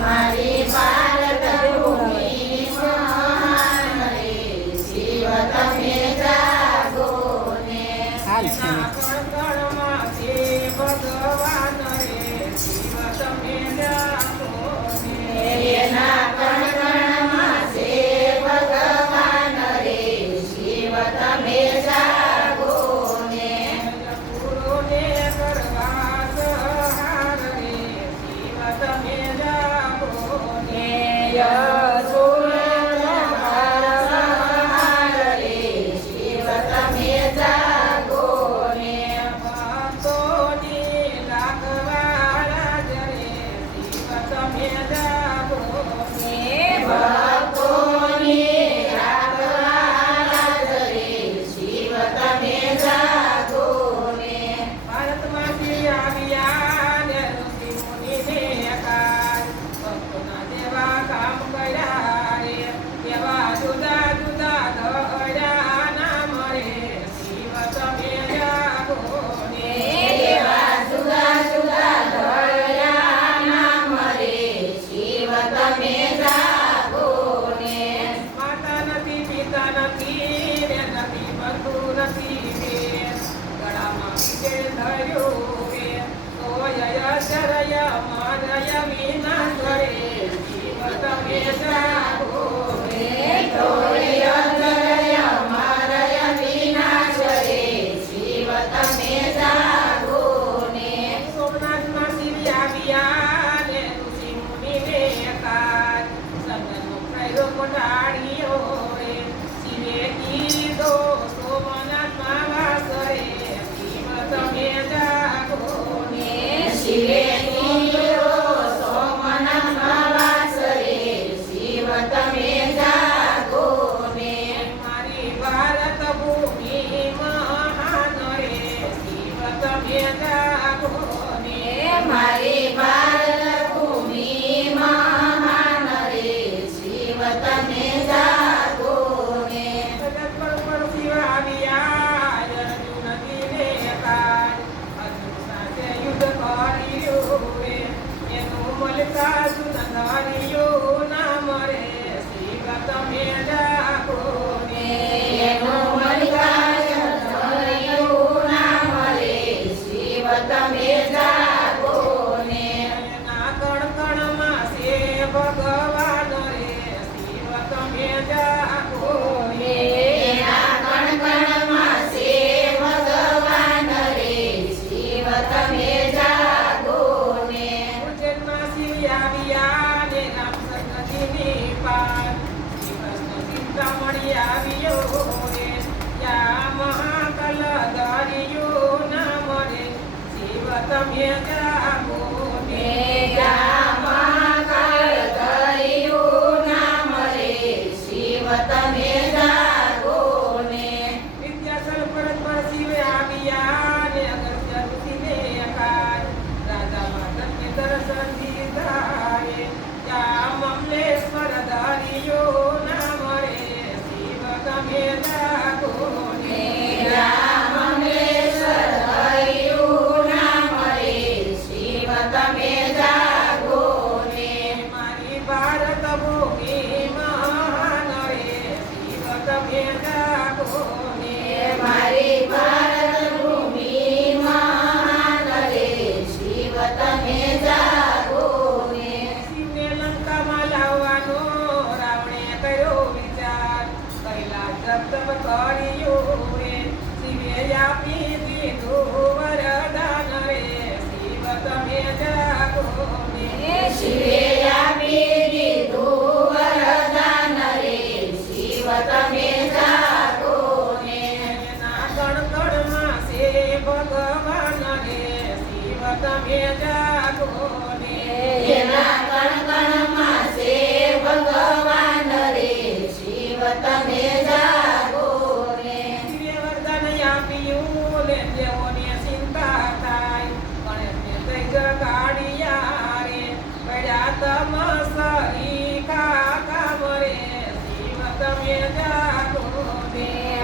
મારી ભારત તમે જાગો ને મેઘા શિવ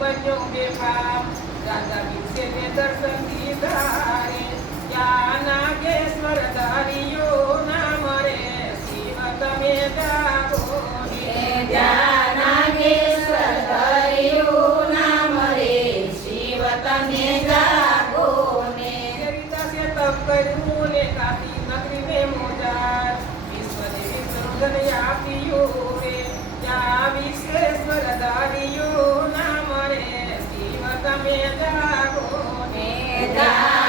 બન્યો બેફામ રાજા ને. રીતા સે ને કાપી નગરી મે મોજા વિશ્વદેવી સર્જન આપ્યું રે ત્યાં વિશ્વેશ્વર ધારીયો વેદના ગુણે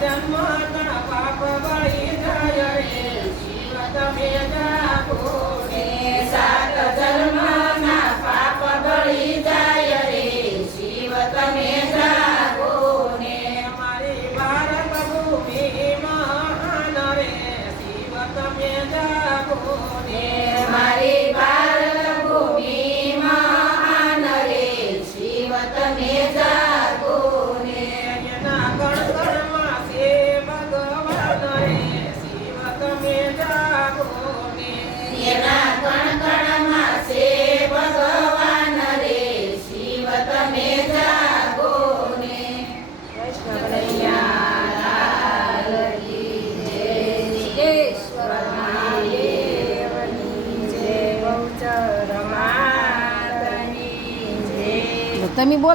જન્મ તણ પાપ બળી જાય રે શિવ તમે જાગો રે સાત જન્મ ના પાપ બળી જાય રે શિવ તમે જાગો ને મારી ભારત ભૂમિ માં રે શિવ તમે જાગો ને Let me bola.